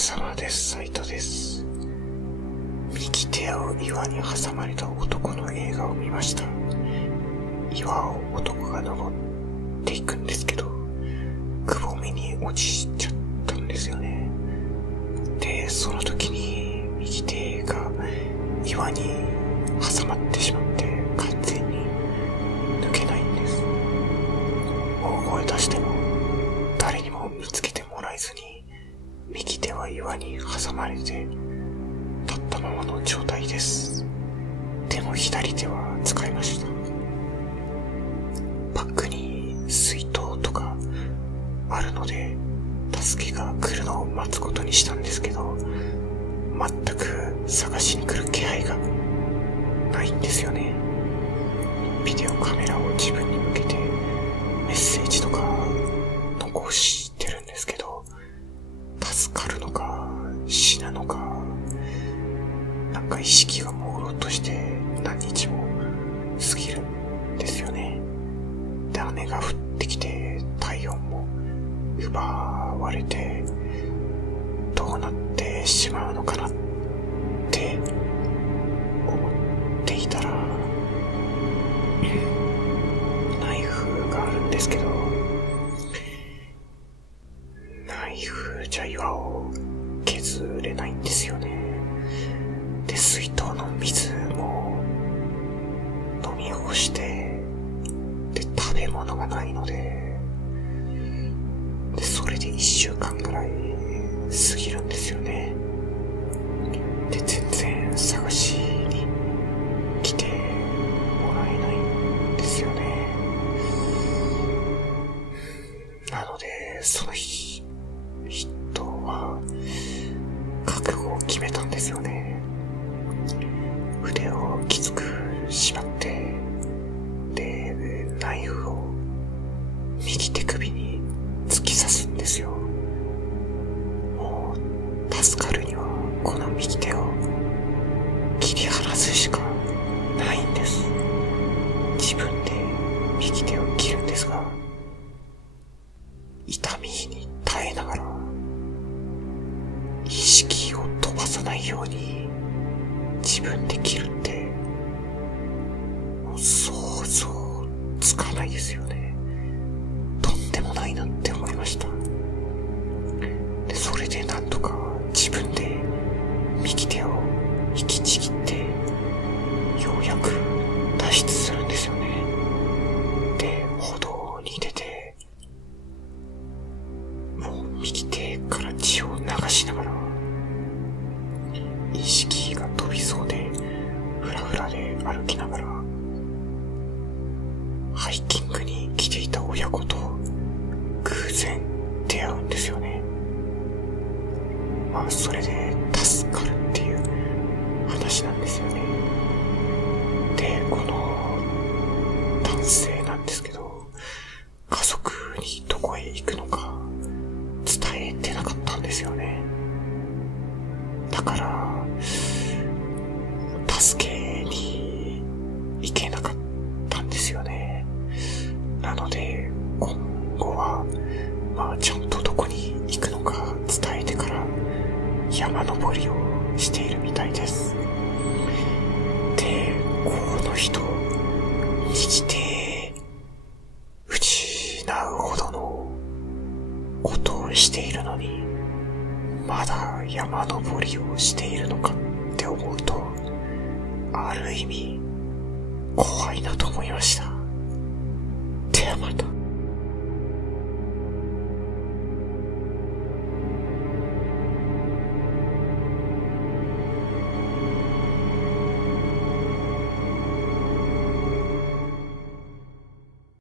様です。斉藤です。右手を岩に挟まれた男の映画を見ました。岩を男が登っていくんですけど、くぼみに落ちちゃったんですよね。で、その時に右手が岩に挟まってしまって完全に抜けないんです。大声出しても誰にも見つけてもらえずに、右手は岩に挟まれて立ったままの状態です。でも左手は使いました。バッグに水筒とかあるので助けが来るのを待つことにしたんですけど、全く探しに来る気配がないんですよね。ビデオカメラを自分に向けてメッセージとか残してるんですけど、助かるのか死ぬのか、なんか意識が朦朧として何日も過ぎるんですよね。で、雨が降ってきて体温も奪われて、どうなってしまうのかなって思っていたら、ナイフがあるんですけど、ナイフじゃ岩を削れないんですよね。で、水筒の水も飲み干して、で、食べ物がないので、それで1週間ぐらい過ぎるんですよね。で、全然探しに来てもらえないんですよね。なので、その人は覚悟を決めたんですよね。腕をきつく縛って、で、ナイフを右手首に突き刺すんですよ。もう助かるにはこの右手を切り離すしかないんです。自分で右手を切るんですが、痛みに耐えながら意識を飛ばさないように自分で切るって、もう想像つかないですよね。とんでもないなって思いました。で、それでなんとか自分で右手を引きちぎって、ようやく脱出するんですよね。で、歩道に出て、もう右手から血を流しながら、意識が飛びそうで、ふらふらで歩きながら、ハイキングに来ていた親子と偶然出会うんですよね。まあ、それで助かるっていう話なんですよね。で、この男性なんですけど、家族にどこへ行くのか伝えてなかったんですよね。だから助けに行けなかったんですよね。なので今後はちゃんとどこに行くのか伝えてから山登りをしているみたいです。で、この人右手失うほどのことをしているのに、まだ山登りをしているのかって思うと、ある意味怖いなと思いました。ではまた。